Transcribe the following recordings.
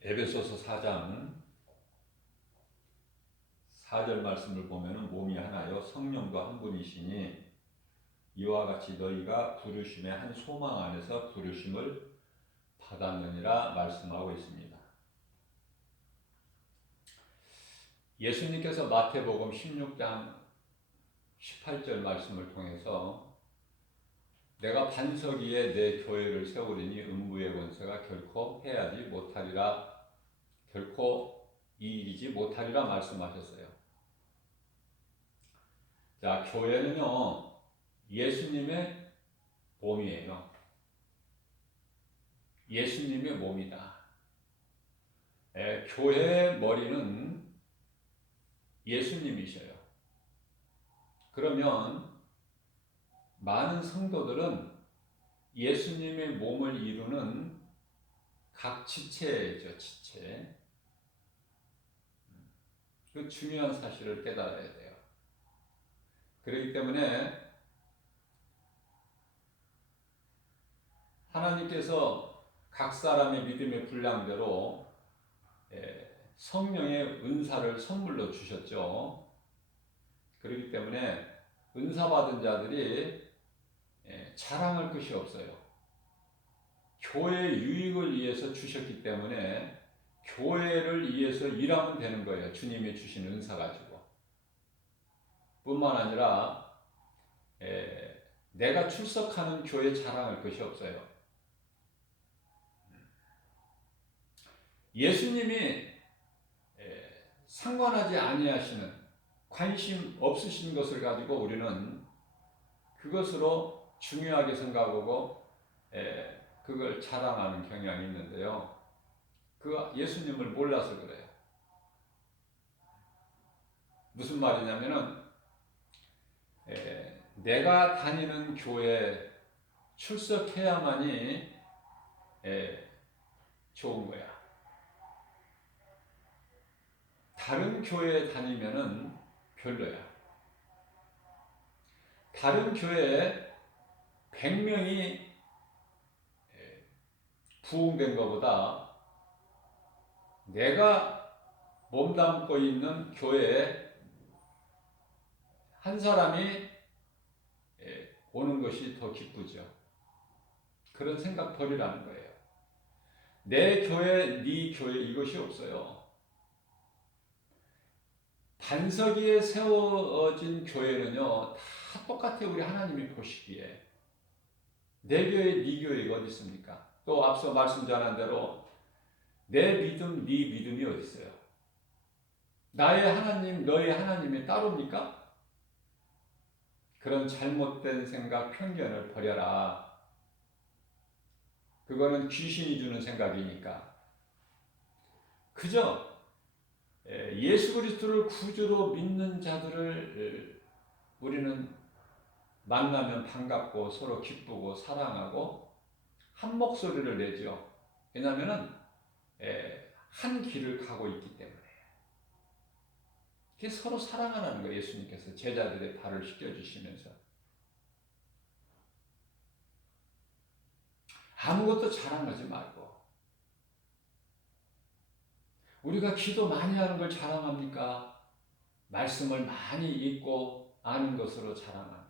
에베소서 4장 4절 말씀을 보면 몸이 하나요 성령도 한 분이시니 이와 같이 너희가 부르심의 한 소망 안에서 부르심을 받았느니라 말씀하고 있습니다. 예수님께서 마태복음 16장 18절 말씀을 통해서 내가 반석 위에 내 교회를 세우리니 음부의 권세가 결코 해하지 못하리라, 결코 이기지 못하리라 말씀하셨어요. 자, 교회는요 예수님의 몸이에요. 예수님의 몸이다. 교회의 머리는 예수님이셔요. 그러면 많은 성도들은 예수님의 몸을 이루는 각 지체죠, 지체. 그 중요한 사실을 깨달아야 돼요. 그렇기 때문에 하나님께서 각 사람의 믿음의 분량대로 성령의 은사를 선물로 주셨죠. 그렇기 때문에 은사 받은 자들이 자랑할 것이 없어요. 교회 유익을 위해서 주셨기 때문에 교회를 위해서 일하면 되는 거예요. 주님이 주신 은사 가지고. 뿐만 아니라 내가 출석하는 교회 자랑할 것이 없어요. 예수님이 상관하지 아니하시는, 관심 없으신 것을 가지고 우리는 그것으로 중요하게 생각하고 그걸 자랑하는 경향이 있는데요. 그 예수님을 몰라서 그래요. 무슨 말이냐면은 내가 다니는 교회에 출석해야만이 좋은 거야. 다른 교회에 다니면은 별로야. 다른 교회에 100명이 부흥된 것보다 내가 몸담고 있는 교회에 한 사람이 오는 것이 더 기쁘죠. 그런 생각 버리라는 거예요. 내 교회, 네 교회 이것이 없어요. 반석 위에 세워진 교회는요 다 똑같아요. 우리 하나님이 보시기에. 내 교회, 네 교회가 어디 있습니까? 또 앞서 말씀 전한 대로 내 믿음, 네 믿음이 어디 있어요? 나의 하나님, 너의 하나님이 따로입니까? 그런 잘못된 생각, 편견을 버려라. 그거는 귀신이 주는 생각이니까. 그저 예수 그리스도를 구주로 믿는 자들을 우리는 만나면 반갑고 서로 기쁘고 사랑하고 한 목소리를 내죠. 왜냐하면 한 길을 가고 있기 때문에. 그게 서로 사랑하라는 거예요. 예수님께서 제자들의 발을 씻겨주시면서. 아무것도 자랑하지 말고. 우리가 기도 많이 하는 걸 자랑합니까? 말씀을 많이 읽고 아는 것으로 자랑합니까?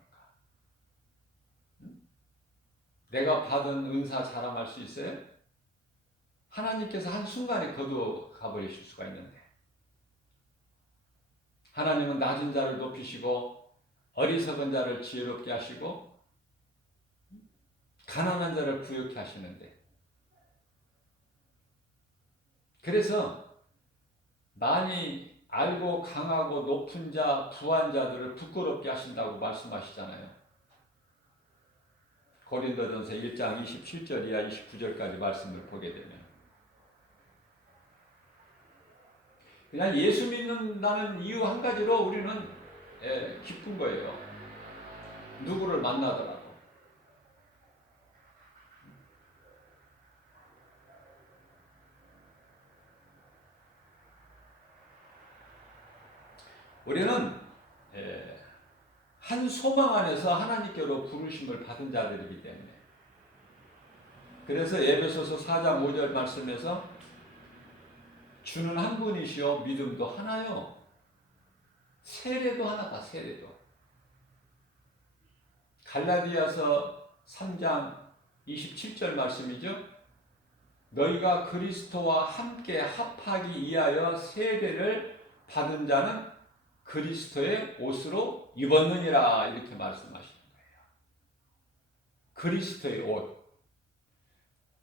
내가 받은 은사 자랑할 수 있어요? 하나님께서 한순간에 거둬 가버리실 수가 있는데, 하나님은 낮은 자를 높이시고 어리석은 자를 지혜롭게 하시고 가난한 자를 부유케 하시는데, 그래서 많이 알고 강하고 높은 자, 부한 자들을 부끄럽게 하신다고 말씀하시잖아요. 고린도전서 1장 27절 이하 29절까지 말씀을 보게 되면 그냥 예수 믿는다는 이유 한 가지로 우리는 기쁜 거예요. 누구를 만나더라도. 우리는 한 소망 안에서 하나님께로 부르심을 받은 자들이기 때문에, 그래서 에베소서 4장 5절 말씀에서 주는 한 분이시요 믿음도 하나요. 세례도 하나다. 세례도. 갈라디아서 3장 27절 말씀이죠. 너희가 그리스도와 함께 합하기 위하여 세례를 받은 자는 그리스도의 옷으로 입었느니라 이렇게 말씀하시는 거예요. 그리스도의 옷.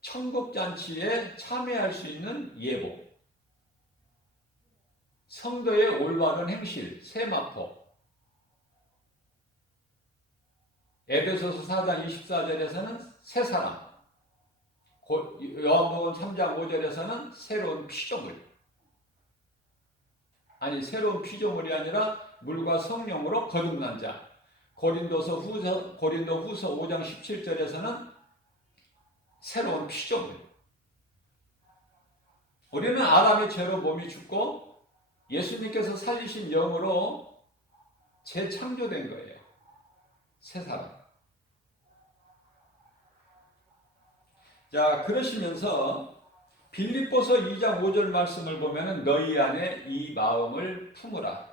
천국잔치에 참여할 수 있는 예복. 성도의 올바른 행실, 세마포. 에베소서 4장 24절에서는 새 사람. 요한복음 3장 5절에서는 새로운 피조물. 아니 새로운 피조물이 아니라 물과 성령으로 거듭난 자. 고린도 후서 5장 17절에서는 새로운 피조물. 우리는 아담의 죄로 몸이 죽고 예수님께서 살리신 영으로 재창조된 거예요. 새 사람. 자, 그러시면서 빌립보서 2장 5절 말씀을 보면은 너희 안에 이 마음을 품으라.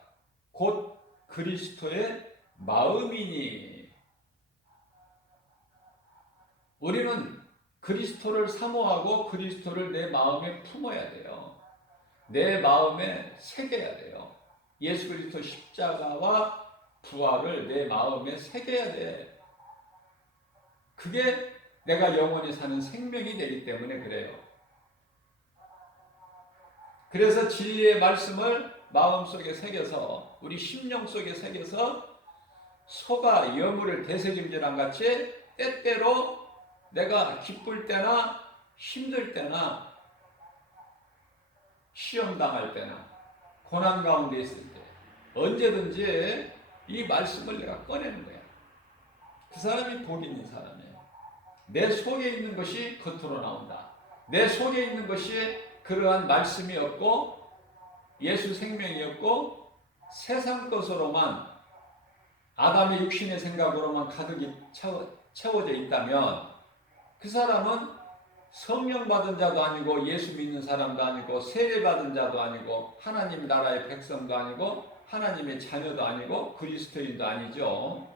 곧 그리스도의 마음이니. 우리는 그리스도를 사모하고 그리스도를 내 마음에 품어야 돼요. 내 마음에 새겨야 돼요. 예수 그리스도 십자가와 부활을 내 마음에 새겨야 돼. 그게 내가 영원히 사는 생명이 되기 때문에 그래요. 그래서 진리의 말씀을 마음속에 새겨서 우리 심령 속에 새겨서 소가 여물을 되새김질한 같이 때때로 내가 기쁠 때나 힘들 때나 시험 당할 때나 고난 가운데 있을 때 언제든지 이 말씀을 내가 꺼내는 거야. 그 사람이 복 있는 사람이에요. 내 속에 있는 것이 겉으로 나온다. 내 속에 있는 것이 그러한 말씀이었고 예수 생명이었고 세상 것으로만 아담의 육신의 생각으로만 가득히 채워져 있다면 그 사람은 성령 받은 자도 아니고 예수 믿는 사람도 아니고 세례 받은 자도 아니고 하나님 나라의 백성도 아니고 하나님의 자녀도 아니고 그리스도인도 아니죠.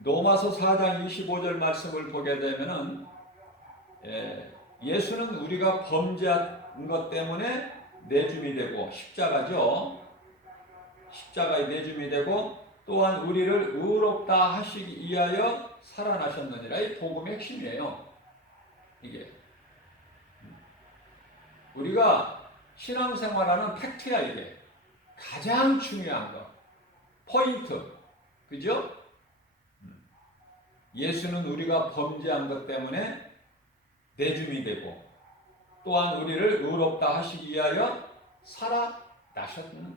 로마서 4장 25절 말씀을 보게 되면은 예수는 우리가 범죄한 것 때문에 내줌이 되고 십자가죠. 십자가에 내줌이 되고 또한 우리를 의롭다 하시기 위하여 살아나셨느니라. 이 복음의 핵심이에요. 이게 우리가 신앙생활하는 팩트야. 이게 가장 중요한 거 포인트. 그죠? 예수는 우리가 범죄한 것 때문에 내줌이 되고 또한 우리를 의롭다 하시기 위하여 살아나셨다.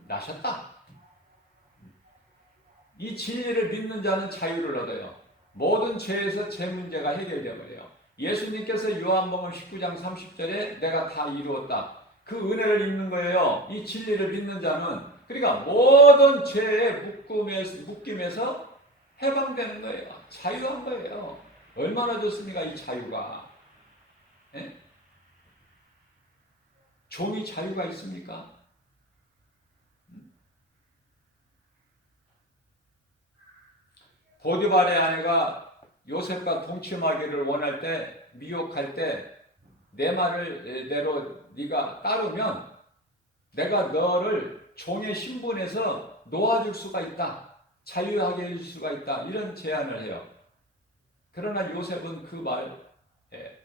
이 진리를 믿는 자는 자유를 얻어요. 모든 죄에서 죄 문제가 해결되어 버려요. 예수님께서 요한복음 19장 30절에 내가 다 이루었다. 그 은혜를 입는 거예요. 이 진리를 믿는 자는. 그러니까 모든 죄의 묶임에서 해방되는 거예요. 자유한 거예요. 얼마나 좋습니까? 이 자유가. 예? 종이 자유가 있습니까? 보디발의 아내가 요셉과 동침하기를 원할 때 미혹할 때 내 말을 대로 네가 따르면 내가 너를 종의 신분에서 놓아줄 수가 있다. 자유하게 해줄 수가 있다. 이런 제안을 해요. 그러나 요셉은 그 말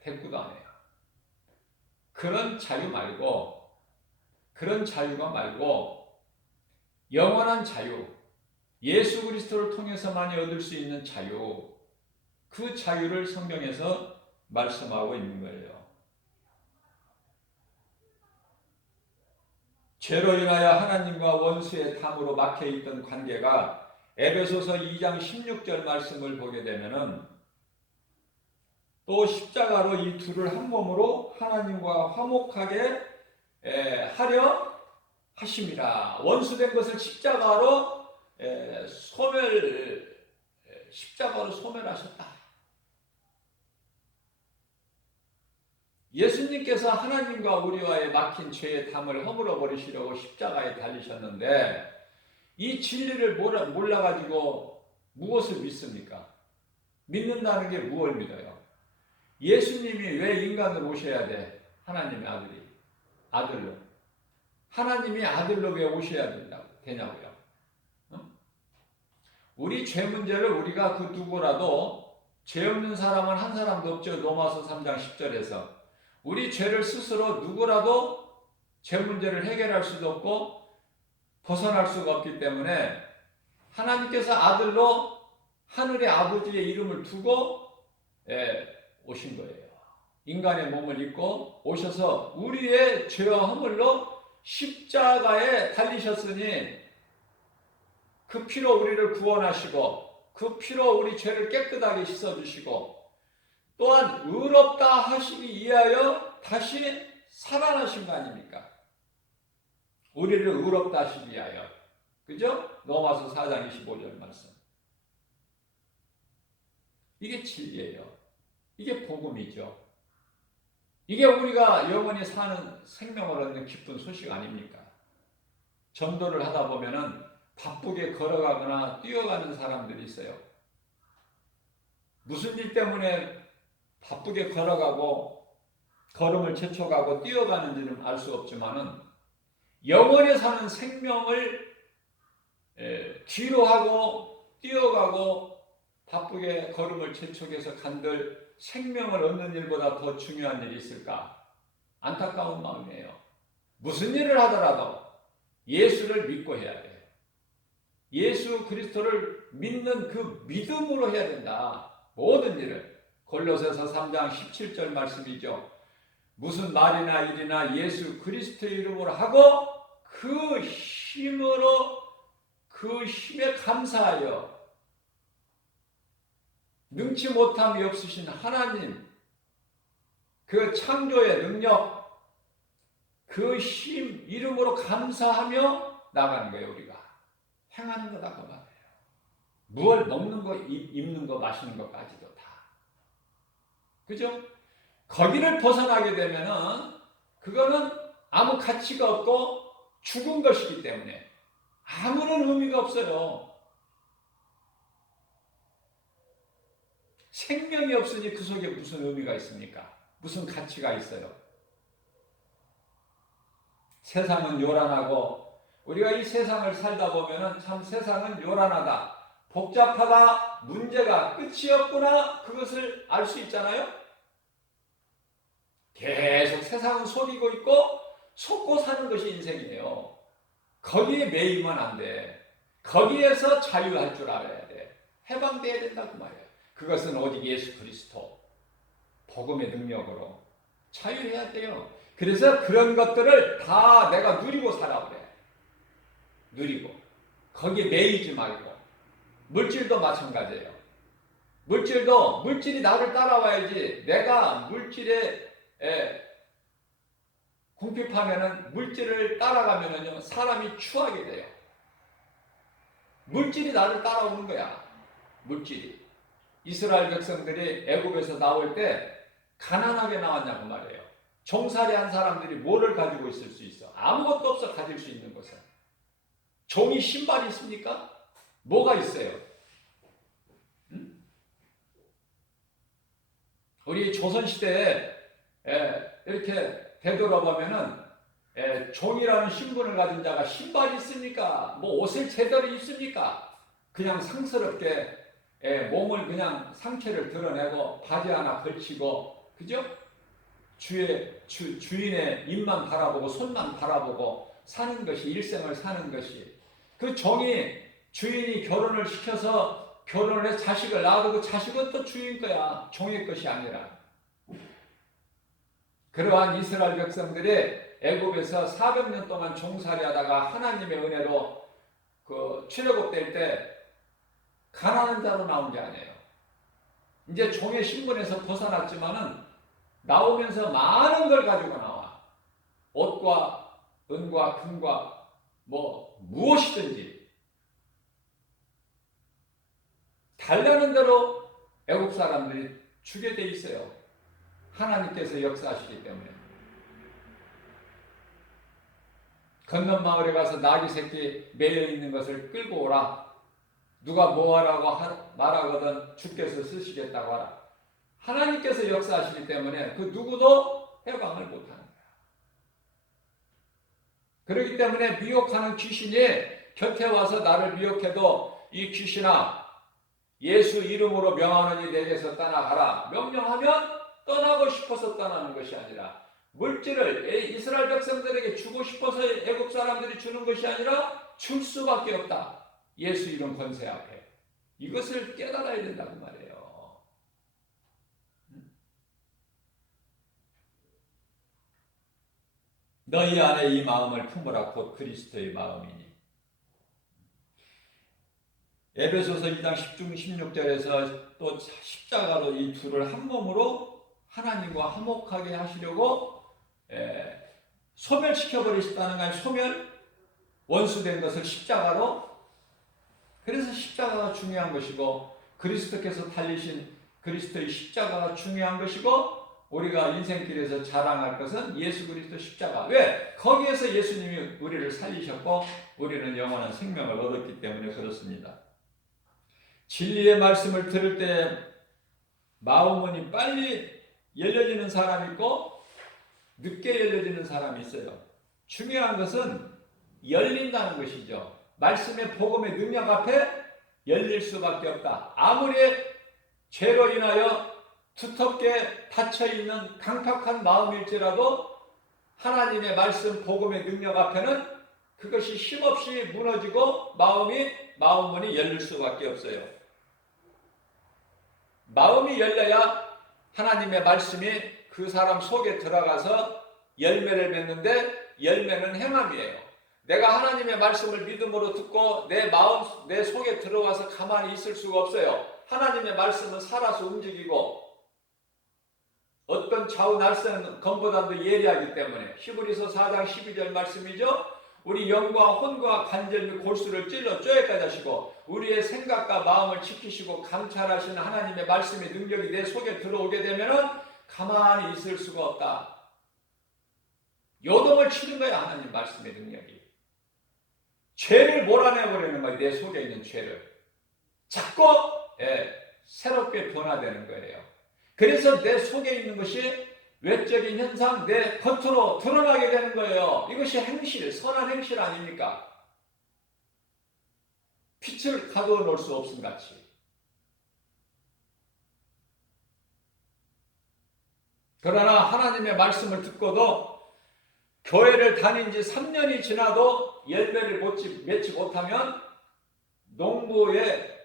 대꾸도 안 해요. 그런 자유가 말고 영원한 자유, 예수 그리스도를 통해서만이 얻을 수 있는 자유, 그 자유를 성경에서 말씀하고 있는 거예요. 죄로 인하여 하나님과 원수의 탐으로 막혀있던 관계가 에베소서 2장 16절 말씀을 보게 되면은 또 십자가로 이 둘을 한 몸으로 하나님과 화목하게 하려 하심이라. 원수된 것을 십자가로 소멸하셨다. 예수님께서 하나님과 우리와의 막힌 죄의 담을 허물어 버리시려고 십자가에 달리셨는데 이 진리를 몰라가지고 무엇을 믿습니까? 믿는다는 게 무엇을 믿어요? 예수님이 왜 인간으로 오셔야 돼? 하나님의 아들로. 하나님이 아들로 왜 오셔야 되냐고요? 우리 죄 문제를 우리가 그 누구라도 죄 없는 사람은 한 사람도 없죠. 로마서 3장 10절에서 우리 죄를 스스로 누구라도 죄 문제를 해결할 수도 없고 벗어날 수가 없기 때문에 하나님께서 아들로 하늘의 아버지의 이름을 두고 오신 거예요. 인간의 몸을 입고 오셔서 우리의 죄와 허물로 십자가에 달리셨으니 그 피로 우리를 구원하시고 그 피로 우리 죄를 깨끗하게 씻어주시고 또한 의롭다 하시기 위하여 다시 살아나신 거 아닙니까? 우리를 의롭다 하시기 위하여. 그죠? 로마서 4장 25절 말씀. 이게 진리예요. 이게 복음이죠. 이게 우리가 영원히 사는 생명을 얻는 기쁜 소식 아닙니까? 전도를 하다 보면은 바쁘게 걸어가거나 뛰어가는 사람들이 있어요. 무슨 일 때문에 바쁘게 걸어가고 걸음을 재촉하고 뛰어가는지는 알 수 없지만은 영원히 사는 생명을 뒤로 하고 뛰어가고 바쁘게 걸음을 재촉해서 간들 생명을 얻는 일보다 더 중요한 일이 있을까? 안타까운 마음이에요. 무슨 일을 하더라도 예수를 믿고 해야 돼. 예수 그리스도를 믿는 그 믿음으로 해야 된다. 모든 일을. 골로새서 3장 17절 말씀이죠. 무슨 말이나 일이나 예수 그리스도의 이름으로 하고 그 힘으로 그 힘에 감사하여 능치 못함이 없으신 하나님 그 창조의 능력 그 힘 이름으로 감사하며 나가는 거예요. 우리가 행하는 거다 그 말이에요. 무얼 먹는 거 입는 거 마시는 것까지도 다. 그죠? 거기를 벗어나게 되면은 그거는 아무 가치가 없고 죽은 것이기 때문에 아무런 의미가 없어요. 생명이 없으니 그 속에 무슨 의미가 있습니까? 무슨 가치가 있어요? 세상은 요란하고 우리가 이 세상을 살다 보면은 참 세상은 요란하다, 복잡하다, 문제가 끝이 없구나 그것을 알 수 있잖아요. 계속 세상은 속이고 있고 속고 사는 것이 인생이에요. 거기에 매이면 안 돼. 거기에서 자유할 줄 알아야 돼. 해방돼야 된다고 말이에요. 그것은 오직 예수 그리스도 복음의 능력으로 자유해야 돼요. 그래서 그런 것들을 다 내가 누리고 살아 그래. 누리고 거기에 매이지 말고. 물질도 마찬가지예요. 물질이 나를 따라와야지. 내가 물질에 궁핍하면은 물질을 따라가면은요 사람이 추하게 돼요. 물질이 나를 따라오는 거야. 물질이. 이스라엘 백성들이 애굽에서 나올 때 가난하게 나왔냐고 말이에요. 종살이한 사람들이 뭐를 가지고 있을 수 있어? 아무것도 없어. 가질 수 있는 것은. 종이 신발이 있습니까? 뭐가 있어요? 응? 우리 조선시대에 이렇게 되돌아보면은 종이라는 신분을 가진 자가 신발이 있습니까? 뭐 옷을 제대로 입습니까? 그냥 상스럽게 몸을 그냥 상체를 드러내고 바지 하나 걸치고, 그죠? 주인의 입만 바라보고 손만 바라보고 사는 것이, 일생을 사는 것이. 그 종이 주인이 결혼을 시켜서 결혼을 해서 자식을 낳아도 그 자식은 또 주인 거야. 종의 것이 아니라. 그러한 이스라엘 백성들이 애굽에서 400년 동안 종살이하다가 하나님의 은혜로 그 출애굽될 때 가난한 자로 나온 게 아니에요. 이제 종의 신분에서 벗어났지만은 나오면서 많은 걸 가지고 나와. 옷과 은과 금과 뭐 무엇이든지 달라는 대로 애굽 사람들이 주게 돼 있어요. 하나님께서 역사하시기 때문에. 건넌 마을에 가서 나귀 새끼 매여 있는 것을 끌고 오라. 누가 뭐하라고 말하거든 주께서 쓰시겠다고 하라. 하나님께서 역사하시기 때문에 그 누구도 해방을 못하는 거야. 그렇기 때문에 미혹하는 귀신이 곁에 와서 나를 미혹해도 이 귀신아 예수 이름으로 명하노니 내게서 떠나가라. 명령하면 떠나고 싶어서 떠나는 것이 아니라 물질을 이스라엘 백성들에게 주고 싶어서 애국 사람들이 주는 것이 아니라 줄 수밖에 없다. 예수 이름 권세 앞에. 이것을 깨달아야 된다고 말이에요. 너희 안에 이 마음을 품으라 곧 그리스도의 마음이니. 에베소서 2장 10중 16절에서 또 십자가로 이 둘을 한 몸으로 하나님과 화목하게 하시려고 소멸시켜버리셨다는 거 아니에요. 소멸? 원수된 것을 십자가로. 그래서 십자가가 중요한 것이고 그리스도께서 달리신 그리스도의 십자가가 중요한 것이고 우리가 인생길에서 자랑할 것은 예수 그리스도 십자가. 왜? 거기에서 예수님이 우리를 살리셨고 우리는 영원한 생명을 얻었기 때문에 그렇습니다. 진리의 말씀을 들을 때 마음문이 빨리 열려지는 사람이 있고 늦게 열려지는 사람이 있어요. 중요한 것은 열린다는 것이죠. 말씀의 복음의 능력 앞에 열릴 수밖에 없다. 아무리 죄로 인하여 두텁게 닫혀있는 강팍한 마음일지라도 하나님의 말씀 복음의 능력 앞에는 그것이 힘없이 무너지고 마음문이 열릴 수밖에 없어요. 마음이 열려야 하나님의 말씀이 그 사람 속에 들어가서 열매를 맺는데 열매는 행함이에요. 내가 하나님의 말씀을 믿음으로 듣고 내 속에 들어가서 가만히 있을 수가 없어요. 하나님의 말씀은 살아서 움직이고 어떤 좌우 날선 검보다도 예리하기 때문에 히브리서 4장 12절 말씀이죠. 우리 영과 혼과 관절 및 골수를 찔러 쪼여까지 하시고 우리의 생각과 마음을 지키시고 감찰하시는 하나님의 말씀의 능력이 내 속에 들어오게 되면 가만히 있을 수가 없다. 요동을 치는 거야. 하나님 말씀의 능력이. 죄를 몰아내버리는 거예요. 내 속에 있는 죄를. 자꾸 새롭게 변화되는 거예요. 그래서 내 속에 있는 것이 외적인 현상, 내 겉으로 드러나게 되는 거예요. 이것이 행실, 선한 행실 아닙니까? 빛을 가두어 놓을 수 없음 같이. 그러나 하나님의 말씀을 듣고도 교회를 다닌 지 3년이 지나도 열매를 맺지 못하면 농부에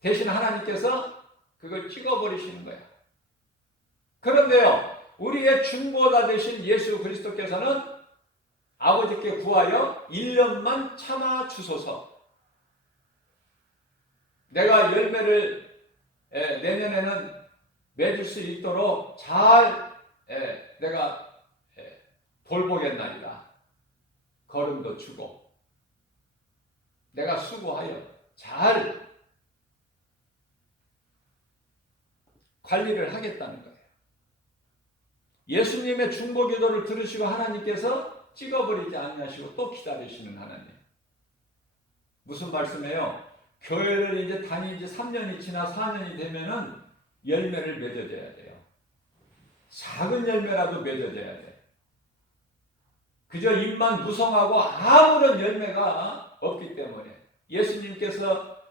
대신 하나님께서 그걸 찍어버리시는 거예요. 그런데요, 우리의 중보자 되신 예수 그리스도께서는 아버지께 구하여 1년만 참아 주소서. 내가 열매를 내년에는 맺을 수 있도록 잘 내가 돌보겠나이다. 걸음도 주고 내가 수고하여 잘 관리를 하겠다는 거예요. 예수님의 중보 기도를 들으시고 하나님께서 찍어버리지 않으시고 또 기다리시는 하나님. 무슨 말씀이에요? 교회를 이제 다닌 지 3년이 지나 4년이 되면은 열매를 맺어줘야 돼요. 작은 열매라도 맺어줘야 돼. 그저 입만 무성하고 아무런 열매가 없기 때문에 예수님께서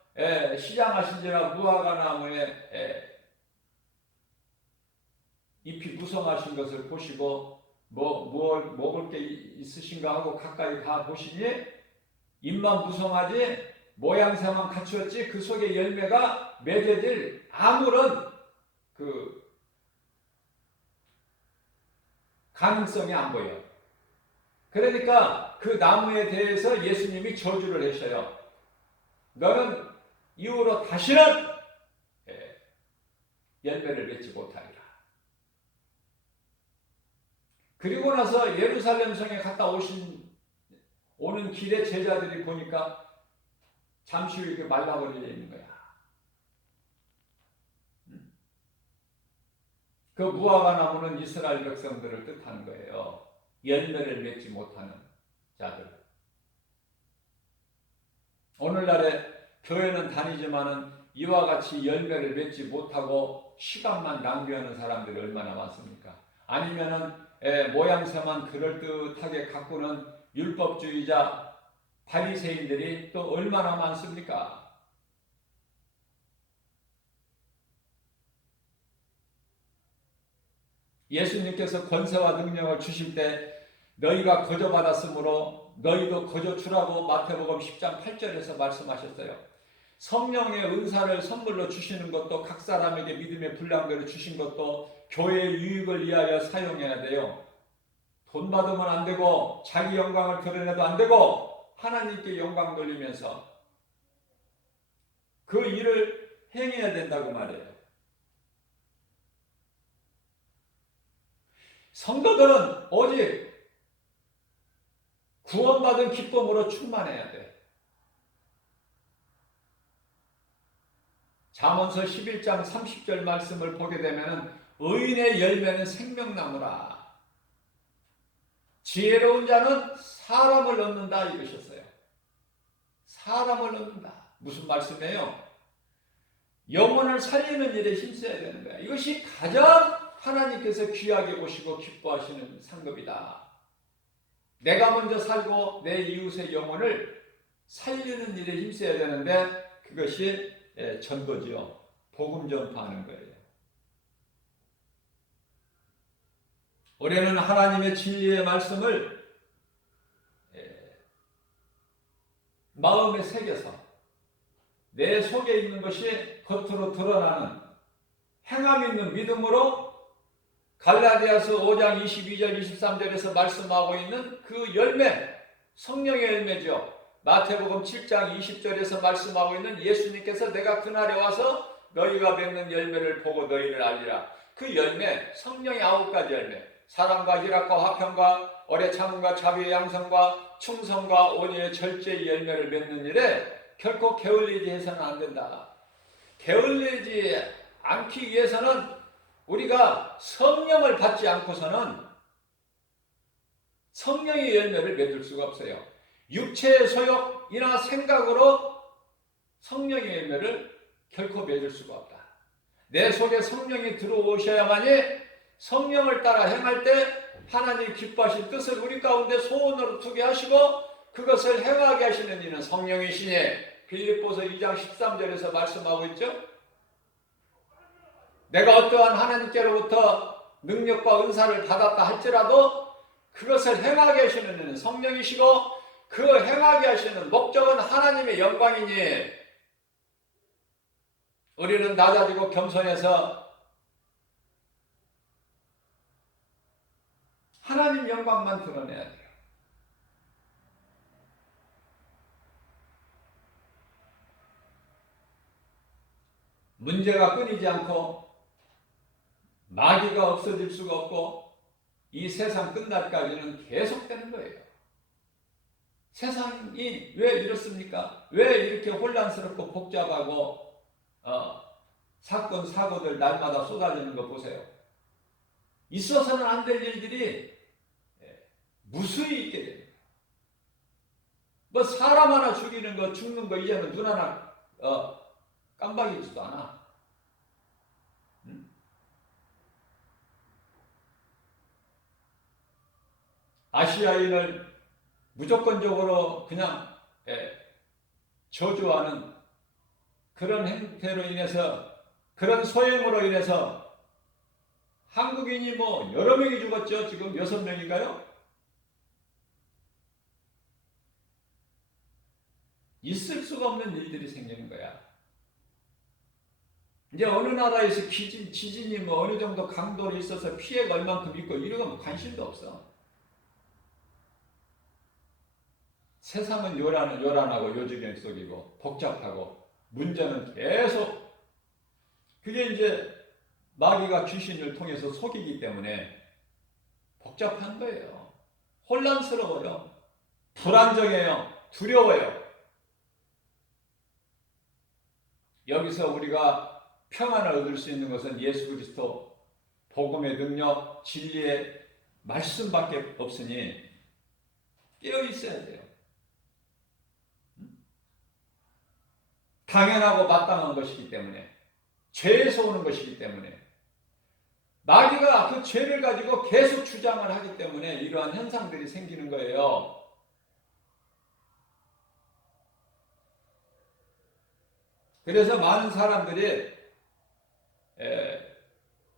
시장하신지라 무화과 나무에 잎이 무성하신 것을 보시고 뭘 먹을 게 있으신가 하고 가까이 가 보시니 잎만 무성하지 모양새만 갖추었지 그 속에 열매가 맺어질 아무런 그 가능성이 안 보여. 그러니까 그 나무에 대해서 예수님이 저주를 하셔요. 너는 이후로 다시는 열매를 맺지 못하리라. 그리고 나서 예루살렘 성에 갔다 오는 길에 제자들이 보니까 잠시 후 이렇게 말라버려 있는 거야. 그 무화과 나무는 이스라엘 백성들을 뜻하는 거예요. 열매를 맺지 못하는 자들. 오늘날에 교회는 다니지만은 이와 같이 열매를 맺지 못하고 시간만 낭비하는 사람들이 얼마나 많습니까? 아니면은 모양새만 그럴듯하게 가꾸는 율법주의자 바리새인들이 또 얼마나 많습니까? 예수님께서 권세와 능력을 주실 때 너희가 거저 받았으므로 너희도 거저 주라고 마태복음 10장 8절에서 말씀하셨어요. 성령의 은사를 선물로 주시는 것도 각 사람에게 믿음의 분량대로 주신 것도 교회의 유익을 위하여 사용해야 돼요. 돈 받으면 안 되고 자기 영광을 드러내도 안 되고 하나님께 영광 돌리면서 그 일을 행해야 된다고 말해요. 성도들은 오직 구원받은 기쁨으로 충만해야 돼. 잠언서 11장 30절 말씀을 보게 되면 의인의 열매는 생명나무라. 지혜로운 자는 사람을 얻는다 이러셨어요. 사람을 얻는다. 무슨 말씀이에요? 영혼을 살리는 일에 힘써야 되는 거야. 이것이 가장 하나님께서 귀하게 보시고 기뻐하시는 상급이다. 내가 먼저 살고 내 이웃의 영혼을 살리는 일에 힘써야 되는데 그것이 전도지요. 복음 전파하는 거예요. 올해는 하나님의 진리의 말씀을 마음에 새겨서 내 속에 있는 것이 겉으로 드러나는 행함 있는 믿음으로 갈라디아서 5장 22절 23절에서 말씀하고 있는 그 열매, 성령의 열매죠. 마태복음 7장 20절에서 말씀하고 있는 예수님께서 내가 그날에 와서 너희가 맺는 열매를 보고 너희를 알리라. 그 열매, 성령의 9가지 열매, 사랑과 희락과 화평과 오래 참음과 자비의 양성과 충성과 온유의 절제의 열매를 맺는 일에 결코 게을리지 해서는 안 된다. 게을리지 않기 위해서는 우리가 성령을 받지 않고서는 성령의 열매를 맺을 수가 없어요. 육체의 소욕이나 생각으로 성령의 열매를 결코 맺을 수가 없다. 내 속에 성령이 들어오셔야만이 성령을 따라 행할 때 하나님 기뻐하신 뜻을 우리 가운데 소원으로 두게 하시고 그것을 행하게 하시는 이는 성령이시니 빌립보서 2장 13절에서 말씀하고 있죠. 내가 어떠한 하나님께로부터 능력과 은사를 받았다 할지라도 그것을 행하게 하시는 이는 성령이시고 그 행하게 하시는 목적은 하나님의 영광이니 우리는 낮아지고 겸손해서 하나님 영광만 드러내야 돼요. 문제가 끊이지 않고 마귀가 없어질 수가 없고 이 세상 끝날까지는 계속되는 거예요. 세상이 왜 이렇습니까? 왜 이렇게 혼란스럽고 복잡하고 사건 사고들 날마다 쏟아지는 거 보세요. 있어서는 안 될 일들이 무수히 있게 됩니다. 뭐 사람 하나 죽이는 거 죽는 거 이제는 눈 하나 깜빡이지도 않아. 아시아인을 무조건적으로 그냥 저주하는 그런 행태로 인해서 그런 소행으로 인해서 한국인이 뭐 여러 명이 죽었죠. 지금 6명인가요? 있을 수가 없는 일들이 생기는 거야. 이제 어느 나라에서 지진이 뭐 어느 정도 강도로 있어서 피해가 얼만큼 있고 이런 건 관심도 없어. 세상은 요란하고 요지경 속이고 복잡하고 문제는 계속 그게 이제 마귀가 귀신을 통해서 속이기 때문에 복잡한 거예요. 혼란스러워요. 불안정해요. 두려워요. 여기서 우리가 평안을 얻을 수 있는 것은 예수 그리스도 복음의 능력, 진리의 말씀밖에 없으니 깨어 있어야 돼요. 당연하고 마땅한 것이기 때문에, 죄에서 오는 것이기 때문에, 마귀가 그 죄를 가지고 계속 주장을 하기 때문에 이러한 현상들이 생기는 거예요. 그래서 많은 사람들이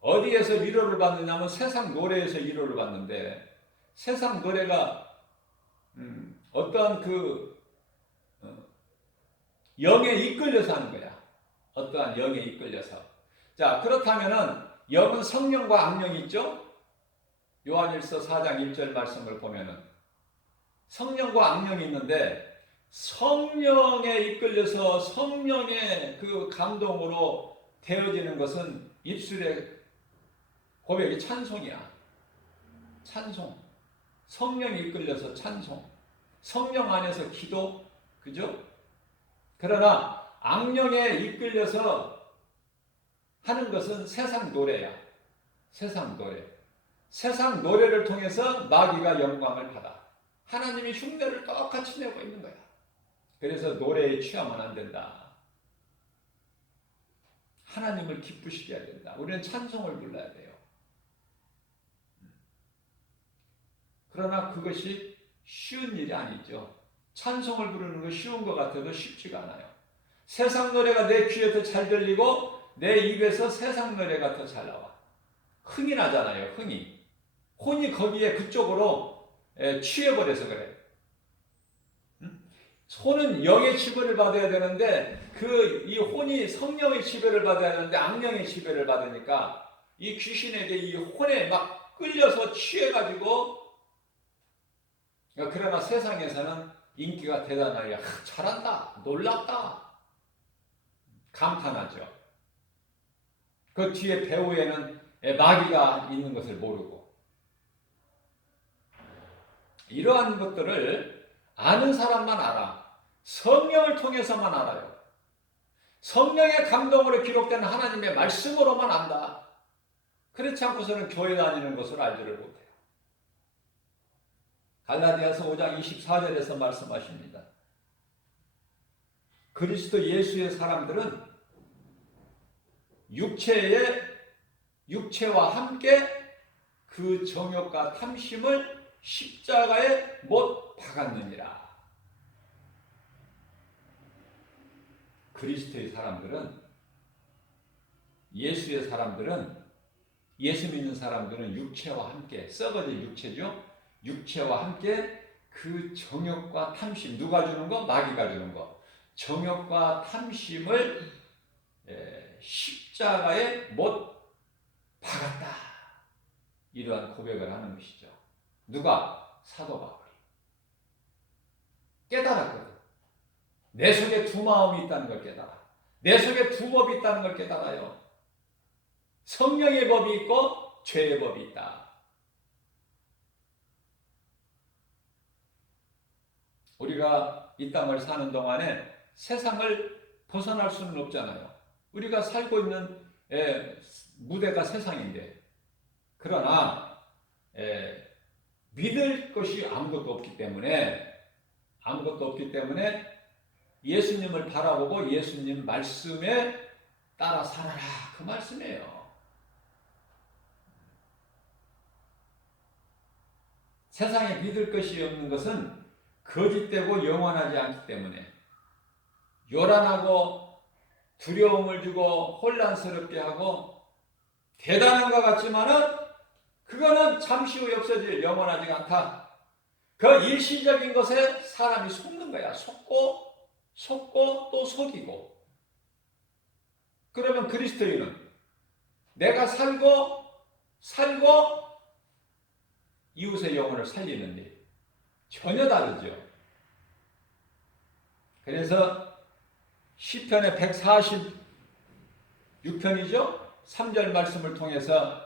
어디에서 위로를 받느냐면 세상 노래에서 위로를 받는데, 세상 노래가 어떠한 영에 이끌려서 하는 거야. 어떠한 영에 이끌려서. 자, 그렇다면은 영은 성령과 악령이 있죠? 요한일서 4장 1절 말씀을 보면은 성령과 악령이 있는데, 성령에 이끌려서 성령의 그 감동으로 되어지는 것은 입술의 고백이 찬송이야. 찬송. 성령이 이끌려서 찬송. 성령 안에서 기도. 그죠? 그러나 악령에 이끌려서 하는 것은 세상 노래야. 세상 노래. 세상 노래를 통해서 마귀가 영광을 받아. 하나님이 흉내를 똑같이 내고 있는 거야. 그래서 노래에 취하면 안 된다. 하나님을 기쁘시게 해야 된다. 우리는 찬송을 불러야 돼요. 그러나 그것이 쉬운 일이 아니죠. 찬송을 부르는 거 쉬운 것 같아도 쉽지가 않아요. 세상 노래가 내 귀에 더 잘 들리고 내 입에서 세상 노래가 더 잘 나와. 흥이 나잖아요. 흥이. 혼이 거기에 그쪽으로 취해버려서 그래. 혼은 영의 지배를 받아야 되는데 이 혼이 성령의 지배를 받아야 되는데 악령의 지배를 받으니까 이 귀신에게 이 혼에 막 끌려서 취해가지고, 그러나 세상에서는 인기가 대단하게 잘한다, 놀랍다, 감탄하죠. 그 뒤에 배후에는 마귀가 있는 것을 모르고, 이러한 것들을 아는 사람만 알아. 성령을 통해서만 알아요. 성령의 감동으로 기록된 하나님의 말씀으로만 안다. 그렇지 않고서는 교회 다니는 것을 알지를 못해요. 갈라디아서 5장 24절에서 말씀하십니다. 그리스도 예수의 사람들은 육체와 함께 그 정욕과 탐심을 십자가에 못 박았느니라. 그리스도의 사람들은, 예수의 사람들은, 예수 믿는 사람들은 육체와 함께, 썩어질 육체죠. 육체와 함께 그 정욕과 탐심, 누가 주는 거? 마귀가 주는 거. 정욕과 탐심을 십자가에 못 박았다. 이러한 고백을 하는 것이죠. 누가? 사도 바울이. 깨달았거든. 내 속에 두 마음이 있다는 걸 깨달아. 내 속에 두 법이 있다는 걸 깨달아요. 성령의 법이 있고 죄의 법이 있다. 우리가 이 땅을 사는 동안에 세상을 벗어날 수는 없잖아요. 우리가 살고 있는 무대가 세상인데, 그러나 믿을 것이 아무것도 없기 때문에 예수님을 바라보고 예수님 말씀에 따라 살아라. 그 말씀이에요. 세상에 믿을 것이 없는 것은 거짓되고 영원하지 않기 때문에 요란하고 두려움을 주고 혼란스럽게 하고 대단한 것 같지만은 그거는 잠시 후에 없어질 영원하지가 않다. 그 일시적인 것에 사람이 속는 거야. 속고 또 속이고. 그러면 그리스도인은 내가 살고 이웃의 영혼을 살리는 일 전혀 다르죠. 그래서 시편의 146편이죠. 3절 말씀을 통해서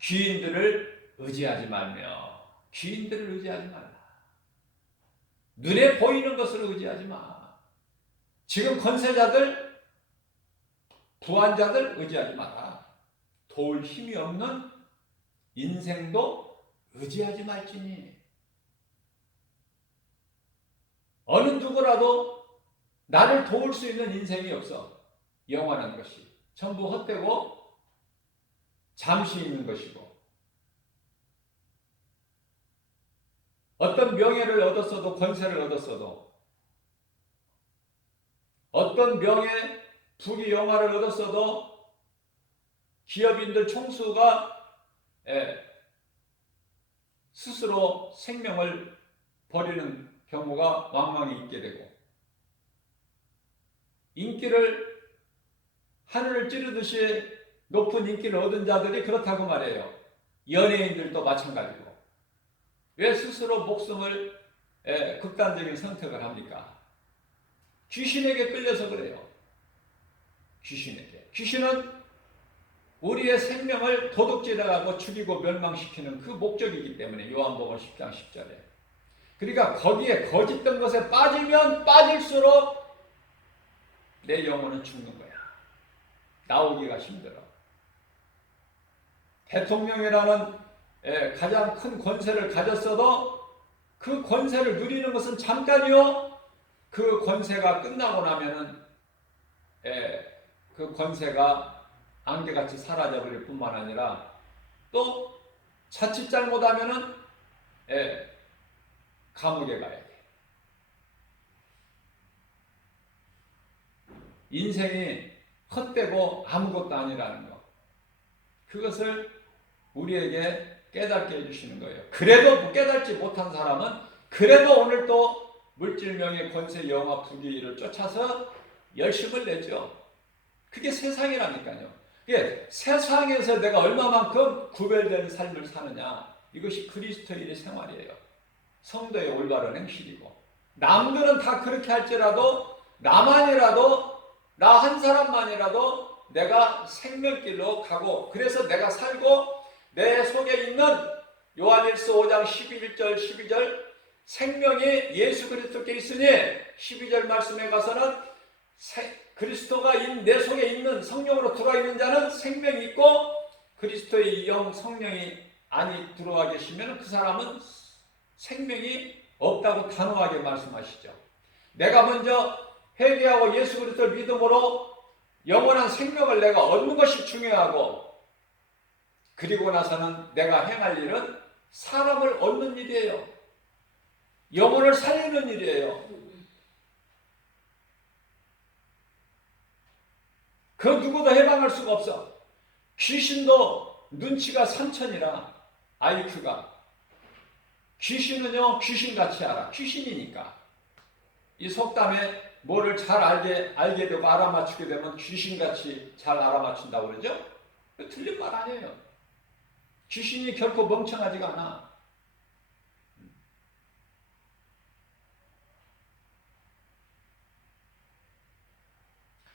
귀인들을 의지하지 말라. 눈에 보이는 것을 의지하지 마. 지금 권세자들, 부한자들 의지하지 마라. 도울 힘이 없는 인생도 의지하지 말지니. 어느 누구라도 나를 도울 수 있는 인생이 없어. 영원한 것이 전부 헛되고 잠시 있는 것이고, 어떤 명예를 얻었어도 권세를 얻었어도, 어떤 명예, 부귀, 영화를 얻었어도 기업인들 총수가 스스로 생명을 버리는 경우가 왕왕히 있게 되고, 인기를 하늘을 찌르듯이 높은 인기를 얻은 자들이 그렇다고 말해요. 연예인들도 마찬가지고. 왜 스스로 목숨을 극단적인 선택을 합니까? 귀신에게 끌려서 그래요. 귀신에게. 귀신은 우리의 생명을 도둑질하고 죽이고 멸망시키는 그 목적이기 때문에, 요한복음 10장 10절에. 그러니까 거기에 거짓된 것에 빠지면 빠질수록 내 영혼은 죽는 거야. 나오기가 힘들어. 대통령이라는 가장 큰 권세를 가졌어도 그 권세를 누리는 것은 잠깐이요. 그 권세가 끝나고 나면은 그 권세가 안개같이 사라져버릴 뿐만 아니라, 또 자칫 잘못하면은 감옥에 가야 돼. 인생이 헛되고 아무것도 아니라는 것, 그것을 우리에게 깨닫게 해주시는 거예요. 그래도 깨닫지 못한 사람은 그래도 오늘 또 물질, 명예, 권세, 영화, 부귀를 쫓아서 열심을 내죠. 그게 세상이라니까요. 이게 세상에서 내가 얼마만큼 구별된 삶을 사느냐, 이것이 그리스도인의 생활이에요. 성도의 올바른 행실이고, 남들은 다 그렇게 할지라도 나만이라도, 나 한 사람만이라도 내가 생명길로 가고, 그래서 내가 살고 내 속에 있는 요한일서 5장 11절 12절 생명이 예수 그리스도께 있으니, 12절 말씀에 가서는 그리스도가 내 속에 있는 성령으로 들어와 있는 자는 생명이 있고, 그리스도의 영 성령이 안이 들어와 계시면 그 사람은 생명이 없다고 단호하게 말씀하시죠. 내가 먼저 회개하고 예수 그리스도를 믿음으로 영원한 생명을 내가 얻는 것이 중요하고, 그리고 나서는 내가 행할 일은 사람을 얻는 일이에요. 영혼을 살리는 일이에요. 그 누구도 해방할 수가 없어. 귀신도 눈치가 3천이라, IQ가. 귀신은요, 귀신같이 알아. 귀신이니까. 이 속담에 뭐를 잘 알게 되고 알아맞추게 되면 귀신같이 잘 알아맞춘다고 그러죠? 틀린 말 아니에요. 귀신이 결코 멍청하지가 않아.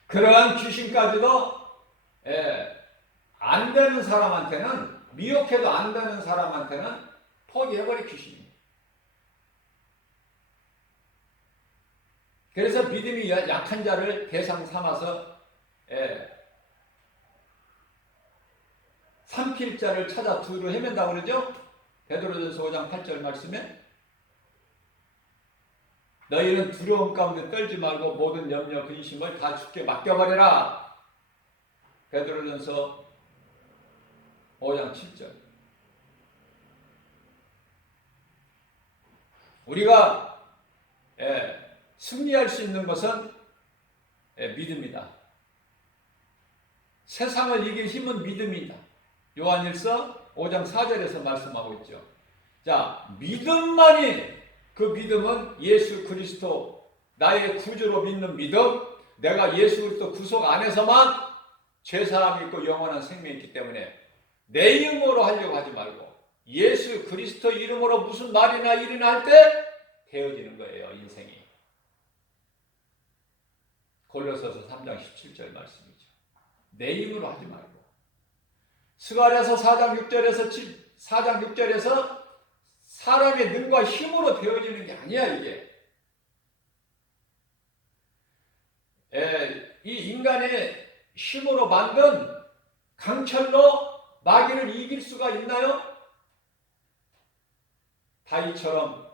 그러한 귀신까지도 안 되는 사람한테는, 미혹해도 안 되는 사람한테는 포기해버린 귀신이에요. 그래서 믿음이 약한 자를 대상 삼아서 삼킬 자를 찾아 두루 헤맨다고 그러죠? 베드로전서 5장 8절 말씀에, 너희는 두려움 가운데 떨지 말고 모든 염려 근심을 다 주께 맡겨버려라. 베드로전서 5장 7절. 우리가 승리할 수 있는 것은 믿음이다. 세상을 이길 힘은 믿음이다. 요한일서 5장 4절에서 말씀하고 있죠. 자, 믿음만이, 그 믿음은 예수 그리스도 나의 구주로 믿는 믿음, 내가 예수 그리스도 구속 안에서만 죄사함이 있고 영원한 생명이 있기 때문에 내 이름으로 하려고 하지 말고 예수 그리스도 이름으로 무슨 말이나 일이나 할 때 되어지는 거예요, 인생이. 골로새서 3장 17절 말씀이죠. 내 힘으로 하지 말고. 스가랴서 4장 6절에서 사람의 능과 힘으로 되어지는 게 아니야, 이게. 이 인간의 힘으로 만든 강철로 마귀를 이길 수가 있나요? 다윗처럼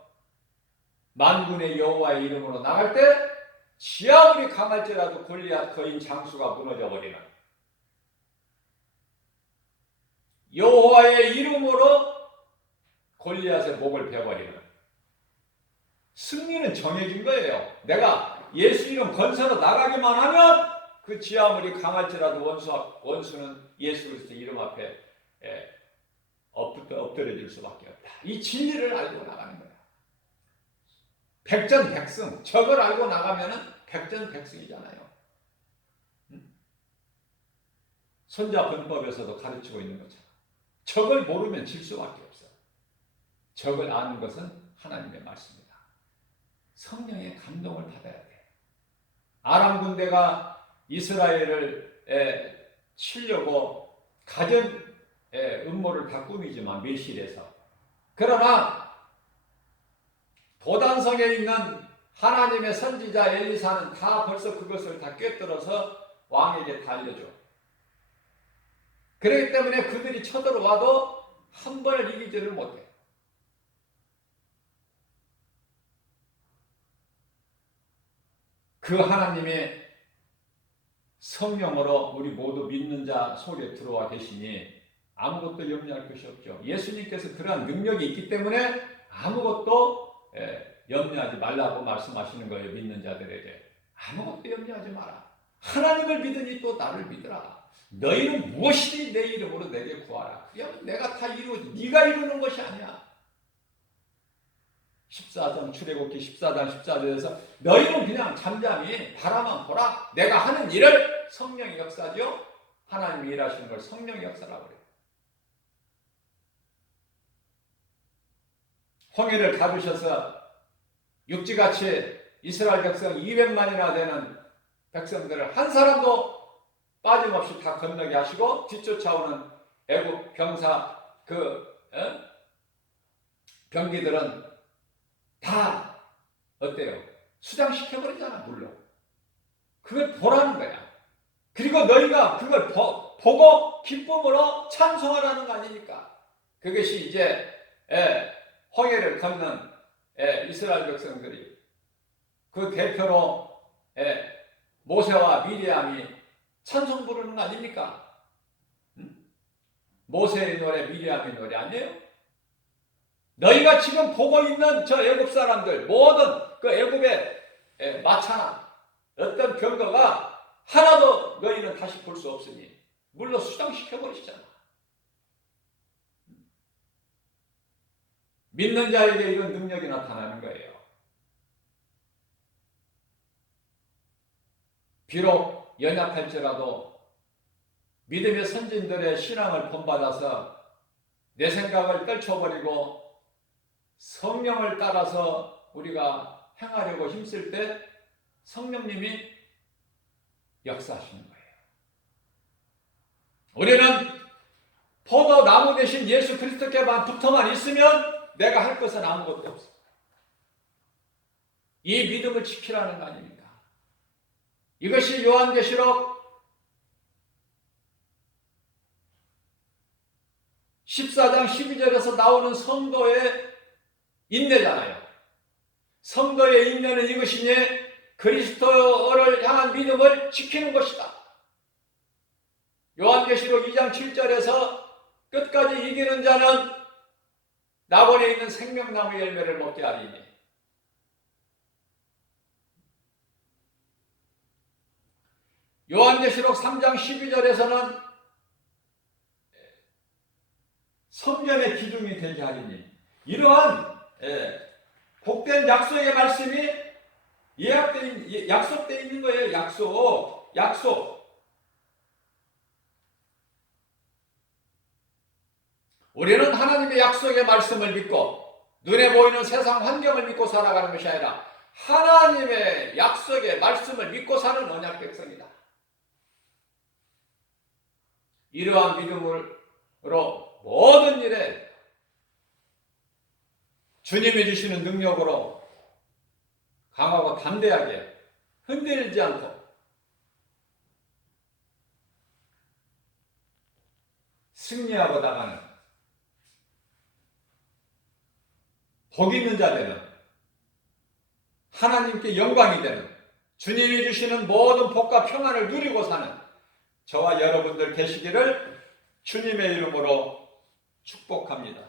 만군의 여호와의 이름으로 나갈 때 지하물이 강할지라도 골리앗 거인 장수가 무너져 버리는, 여호와의 이름으로 골리앗의 목을 베버리는, 승리는 정해진 거예요. 내가 예수 이름 건설로 나가기만 하면 그 지하물이 강할지라도 원수는 예수 그리스도 이름 앞에 엎드려질 수밖에 없다. 이 진리를 알고 나가는 거야. 백전백승. 저걸 알고 나가면은 백전백승이잖아요. 손자분법에서도 가르치고 있는 것처럼 저걸 모르면 질 수밖에 없어. 저걸 아는 것은 하나님의 말씀이다. 성령의 감동을 받아야 돼. 아람 군대가 이스라엘을 치려고 가전 음모를 다 꾸미지만 메실에서, 그러나 도단성에 있는 하나님의 선지자 엘리사는 다 벌써 그것을 다 꿰뚫어서 왕에게 다 알려줘. 그렇기 때문에 그들이 쳐들어와도 한 번을 이기지를 못해. 그 하나님의 성령으로 우리 모두 믿는 자 속에 들어와 계시니 아무것도 염려할 것이 없죠. 예수님께서 그러한 능력이 있기 때문에 아무것도 염려하지 말라고 말씀하시는 거예요. 믿는 자들에게 아무것도 염려하지 마라. 하나님을 믿으니 또 나를 믿으라. 너희는 무엇이든지 내 이름으로 내게 구하라. 그러면 내가 다 이루어지. 네가 이루는 것이 아니야. 14장 출애굽기 14장 14절에서 너희는 그냥 잠잠히 바라만 보라. 내가 하는 일을 성령의 역사죠. 하나님이 일하시는 걸 성령의 역사라고 그래요. 홍해를 가두셔서 육지같이 이스라엘 백성 200만이나 되는 백성들을 한 사람도 빠짐없이 다 건너게 하시고 뒤쫓아오는 애국 병사 병기들은 다 어때요? 수장시켜버리잖아. 물로. 그걸 보라는 거야. 그리고 너희가 그걸 보고 기쁨으로 찬송하라는 거 아닙니까? 그것이 이제 홍해를 건넌 이스라엘 백성들이 그 대표로 모세와 미리암이 찬송 부르는 거 아닙니까? 모세의 노래, 미리암의 노래 아니에요? 너희가 지금 보고 있는 저 애굽 사람들 모든 그 애굽의 마차나 어떤 병거가 하나도 너희는 다시 볼 수 없으니 물로 수장시켜버리시잖아. 믿는 자에게 이런 능력이 나타나는 거예요. 비록 연약할지라도 믿음의 선진들의 신앙을 본받아서 내 생각을 떨쳐버리고 성령을 따라서 우리가 행하려고 힘쓸 때 성령님이 역사하시는 거예요. 우리는 포도나무 대신 예수 그리스도께만 붙어만 있으면 내가 할 것은 아무것도 없어. 이 믿음을 지키라는 거 아닙니까? 이것이 요한계시록 14장 12절에서 나오는 성도의 인내잖아요. 성도의 인내는 이것이니 그리스도를 향한 믿음을 지키는 것이다. 요한계시록 2장 7절에서 끝까지 이기는 자는 나번에 있는 생명나무 열매를 먹게 하리니. 요한계시록 3장 12절에서는 성전의 기둥이 되게 하리니. 이러한 복된 약속의 말씀이 약속되어 있는 거예요. 약속. 우리는 하나님의 약속의 말씀을 믿고 눈에 보이는 세상 환경을 믿고 살아가는 것이 아니라 하나님의 약속의 말씀을 믿고 사는 언약 백성이다. 이러한 믿음으로 모든 일에 주님이 주시는 능력으로 강하고 담대하게 흔들리지 않고 승리하고 나가는 복 있는 자 되는 하나님께 영광이 되는 주님이 주시는 모든 복과 평안을 누리고 사는 저와 여러분들 되시기를 주님의 이름으로 축복합니다.